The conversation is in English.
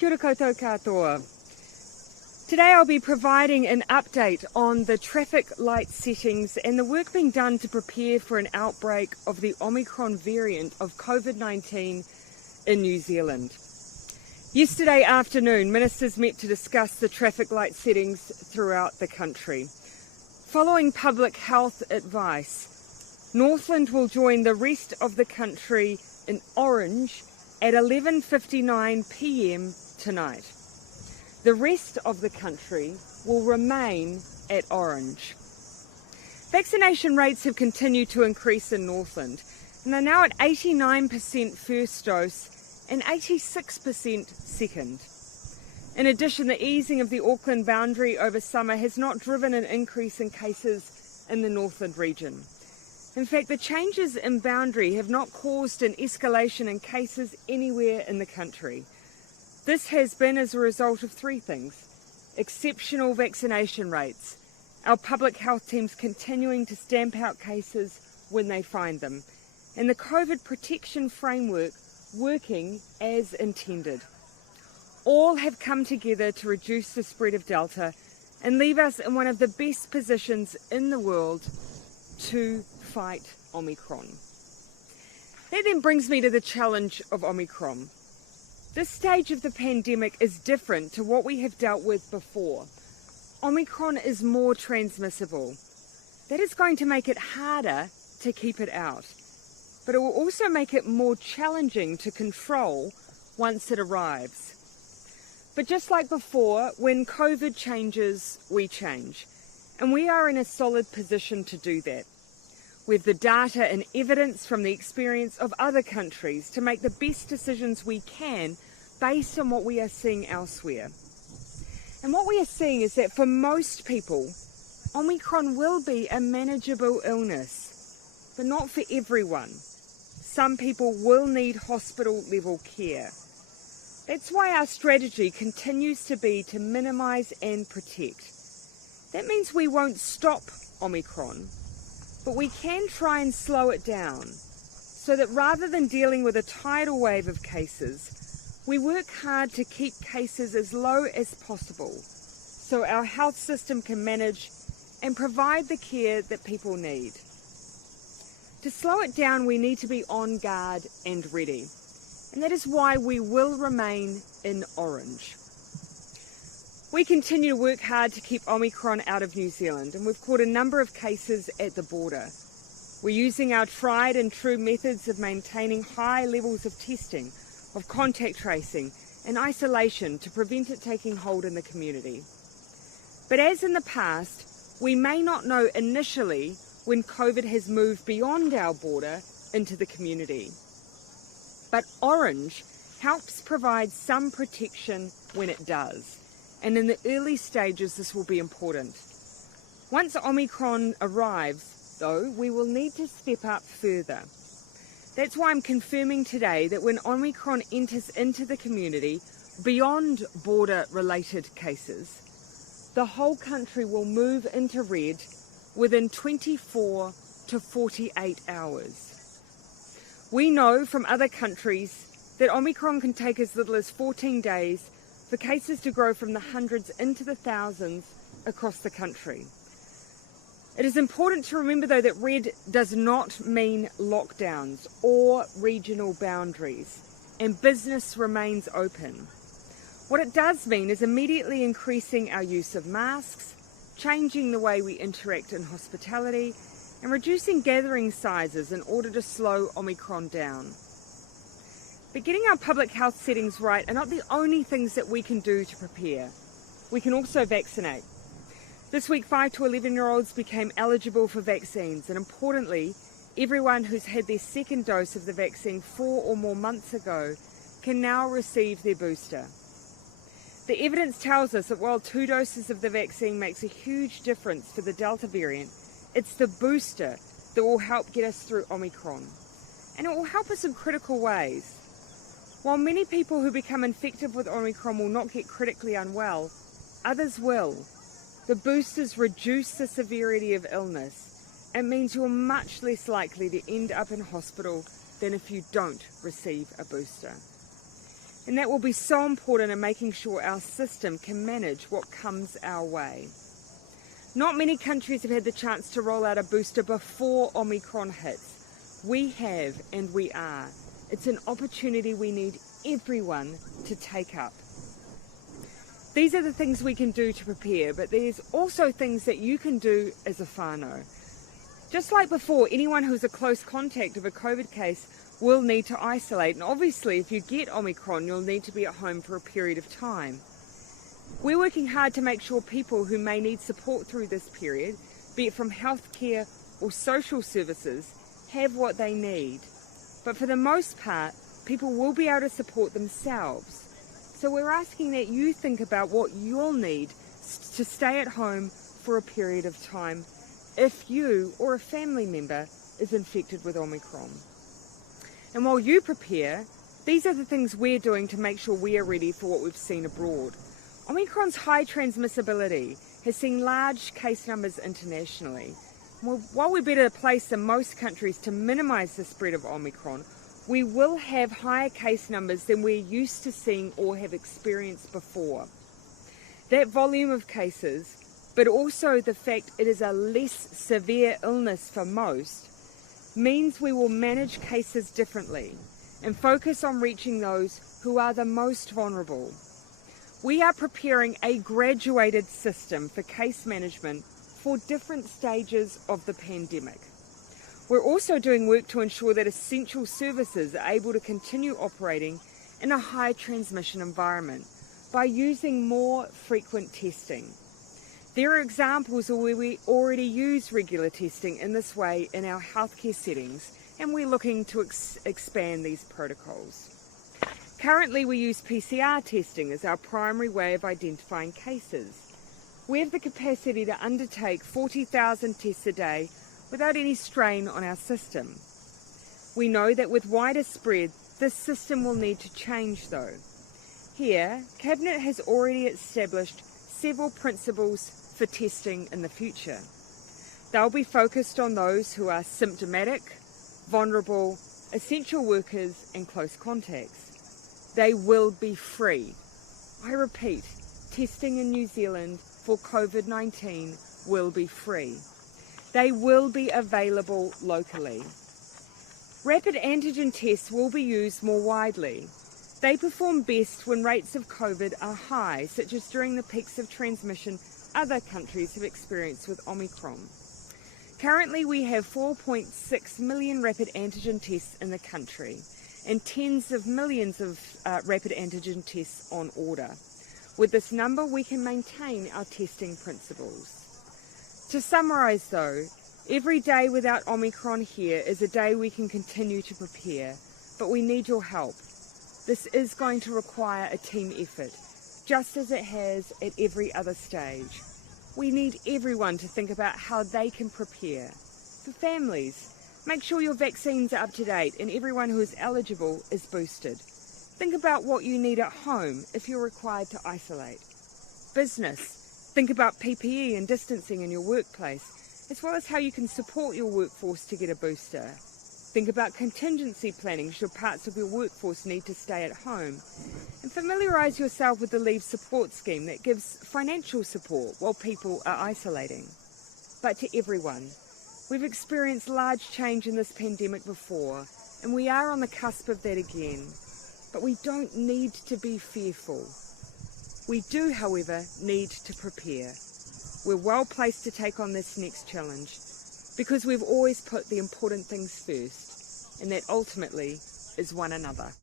Kia ora koutou katoa. Today I'll be providing an update on the traffic light settings and the work being done to prepare for an outbreak of the Omicron variant of COVID-19 in New Zealand. Yesterday afternoon, ministers met to discuss the traffic light settings throughout the country. Following public health advice, Northland will join the rest of the country in orange at 11:59 p.m. tonight. The rest of the country will remain at orange. Vaccination rates have continued to increase in Northland, and they're now at 89% first dose and 86% second. In addition, the easing of the Auckland boundary over summer has not driven an increase in cases in the Northland region. In fact, the changes in boundary have not caused an escalation in cases anywhere in the country. This has been as a result of three things: exceptional vaccination rates, our public health teams continuing to stamp out cases when they find them, and the COVID protection framework working as intended. All have come together to reduce the spread of Delta and leave us in one of the best positions in the world to fight Omicron. That then brings me to the challenge of Omicron. This stage of the pandemic is different to what we have dealt with before. Omicron is more transmissible. That is going to make it harder to keep it out, but it will also make it more challenging to control once it arrives. But just like before, when COVID changes, we change, and we are in a solid position to do that. We have the data and evidence from the experience of other countries to make the best decisions we can based on what we are seeing elsewhere. And what we are seeing is that for most people, Omicron will be a manageable illness, but not for everyone. Some people will need hospital-level care. That's why our strategy continues to be to minimise and protect. That means we won't stop Omicron, but we can try and slow it down so that rather than dealing with a tidal wave of cases, we work hard to keep cases as low as possible so our health system can manage and provide the care that people need. To slow it down, we need to be on guard and ready, and that is why we will remain in orange. We continue to work hard to keep Omicron out of New Zealand, and we've caught a number of cases at the border. We're using our tried and true methods of maintaining high levels of testing, of contact tracing and isolation to prevent it taking hold in the community. But as in the past, we may not know initially when COVID has moved beyond our border into the community. But orange helps provide some protection when it does. And in the early stages, this will be important. Once Omicron arrives, though, we will need to step up further. That's why I'm confirming today that when Omicron enters into the community, beyond border-related cases, the whole country will move into red within 24 to 48 hours. We know from other countries that Omicron can take as little as 14 days for cases to grow from the hundreds into the thousands across the country. It is important to remember, though, that red does not mean lockdowns or regional boundaries, and business remains open. What it does mean is immediately increasing our use of masks, changing the way we interact in hospitality, and reducing gathering sizes in order to slow Omicron down. But getting our public health settings right are not the only things that we can do to prepare. We can also vaccinate. This week, 5 to 11-year-olds became eligible for vaccines, and importantly, everyone who's had their second dose of the vaccine 4 or more months ago can now receive their booster. The evidence tells us that while 2 doses of the vaccine makes a huge difference for the Delta variant, it's the booster that will help get us through Omicron. And it will help us in critical ways. While many people who become infected with Omicron will not get critically unwell, others will. The boosters reduce the severity of illness. It means you're much less likely to end up in hospital than if you don't receive a booster. And that will be so important in making sure our system can manage what comes our way. Not many countries have had the chance to roll out a booster before Omicron hits. We have, and we are. It's an opportunity we need everyone to take up. These are the things we can do to prepare, but there's also things that you can do as a whānau. Just like before, anyone who's a close contact of a COVID case will need to isolate, and obviously if you get Omicron, you'll need to be at home for a period of time. We're working hard to make sure people who may need support through this period, be it from healthcare or social services, have what they need. But for the most part, people will be able to support themselves. So we're asking that you think about what you'll need to stay at home for a period of time if you or a family member is infected with Omicron. And while you prepare, these are the things we're doing to make sure we are ready for what we've seen abroad. Omicron's high transmissibility has seen large case numbers internationally. While we're better placed than most countries to minimise the spread of Omicron, we will have higher case numbers than we're used to seeing or have experienced before. That volume of cases, but also the fact it is a less severe illness for most, means we will manage cases differently and focus on reaching those who are the most vulnerable. We are preparing a graduated system for case management for different stages of the pandemic. We're also doing work to ensure that essential services are able to continue operating in a high transmission environment by using more frequent testing. There are examples where we already use regular testing in this way in our healthcare settings, and we're looking to expand these protocols. Currently, we use PCR testing as our primary way of identifying cases. We have the capacity to undertake 40,000 tests a day without any strain on our system. We know that with wider spread, this system will need to change though. Here, Cabinet has already established several principles for testing in the future. They'll be focused on those who are symptomatic, vulnerable, essential workers and close contacts. They will be free. I repeat, testing in New Zealand for COVID-19 will be free. They will be available locally. Rapid antigen tests will be used more widely. They perform best when rates of COVID are high, such as during the peaks of transmission other countries have experienced with Omicron. Currently, we have 4.6 million rapid antigen tests in the country and tens of millions of rapid antigen tests on order. With this number, we can maintain our testing principles. To summarise though, every day without Omicron here is a day we can continue to prepare, but we need your help. This is going to require a team effort, just as it has at every other stage. We need everyone to think about how they can prepare. For families, make sure your vaccines are up to date and everyone who is eligible is boosted. Think about what you need at home if you're required to isolate. Business, think about PPE and distancing in your workplace, as well as how you can support your workforce to get a booster. Think about contingency planning should parts of your workforce need to stay at home. And familiarise yourself with the Leave Support Scheme that gives financial support while people are isolating. But to everyone, we've experienced large change in this pandemic before, and we are on the cusp of that again. But we don't need to be fearful. We do, however, need to prepare. We're well placed to take on this next challenge because we've always put the important things first, and that ultimately is one another.